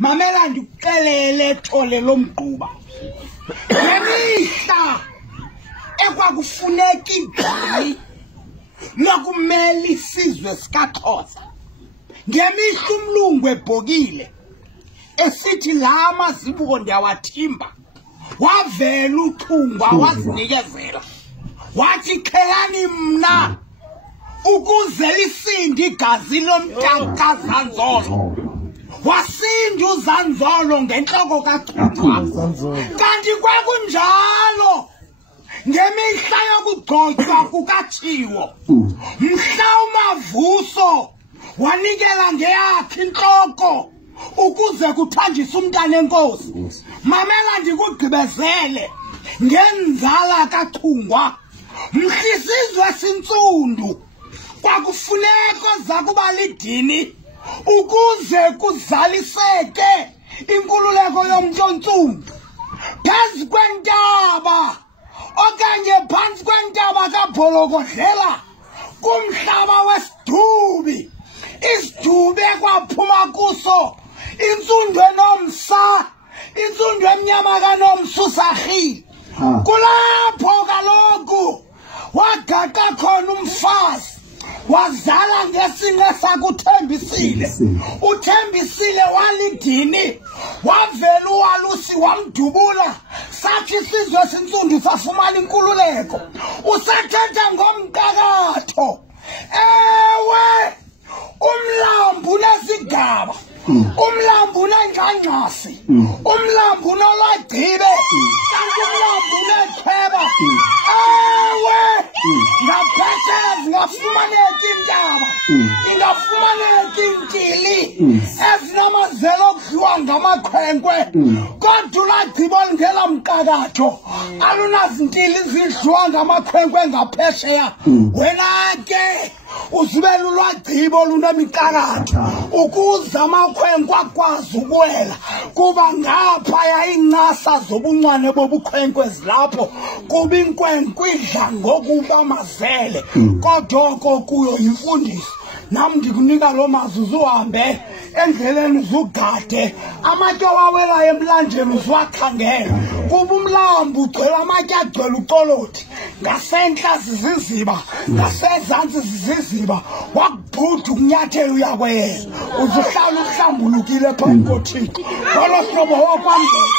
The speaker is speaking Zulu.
mamela ndikuxelele thole lomgquba ngemihla ekwakufuneka igqali lokumela isizwe sikaXhosa ngemihla umlungu ebhokile esithi la amazibuko ndiyawathimba wavela uthungwa wazinikezela wathi qhelani mna ukuze lisinde igazi lomntakazanzolo wasinda uZanzolo ngenhloko kaXhosa kanti kwakunjalo ngemihla yokugcotshwa kukaTshiwo mhla uMavuso wanikela ngeyakhe inhloko ukuze kuthanjiswe umntana enkosi mamela ndikugqibezele ngenzala kaThungwa mhlisizwe sintsundu kwakufuneka zakuba lidini ukuze kuzaliseke inkululeko yomntsontsundu phezu kwentaba okanye phantsi kwentaba kaBholokodlela kumhlaba wesidubi isidubi ekwaphuma kuso intsundu enomsa intsundu emnyama kaNomsusarhili kulapho kaloku wagaqa khona umfazi wazala ngesine sakuThembisile uThembisile walidini wavela uWalusi wamdubula sathi isizwe sintsundu safumana inkululeko usathetha ngomqakatho ewe umlambo nezigaba umlambo nengxangxasi umlambo nolagcibe kanti umlambo netheba ewe ngaphesheya zingafumaneka intaba ingafumaneka inkili ezinamazelo okudliwa ngamakhwenkwe kodwa ulagcibe olungela mqakatho alunazintili zidliwa ngamakhwenkwe ngaphesheya wena ke uzibela ulwagcibe olunemqakatho ukuze amakhwenkwe akwazi ukuwela kuba ngaphaya incasa zobuncwane bobukhwenkwe zilapho kuba inkwenkwe idla ngokuba mazele kodwa oko kuyo yimfundiso nam ndikunika lo mazuzu uhambe endleleni uzugade amatye wawelayo emlanjeni uziwakhangela kuba umlambo ugcwele amatye agcwele ucolothi ngasentla ziziziba ngasezantsi ziziziba wakubhuda ukunyathela uyakweyela uzuhlala uhlambulukile phambi koThixo ngolo hlobo wokwamkela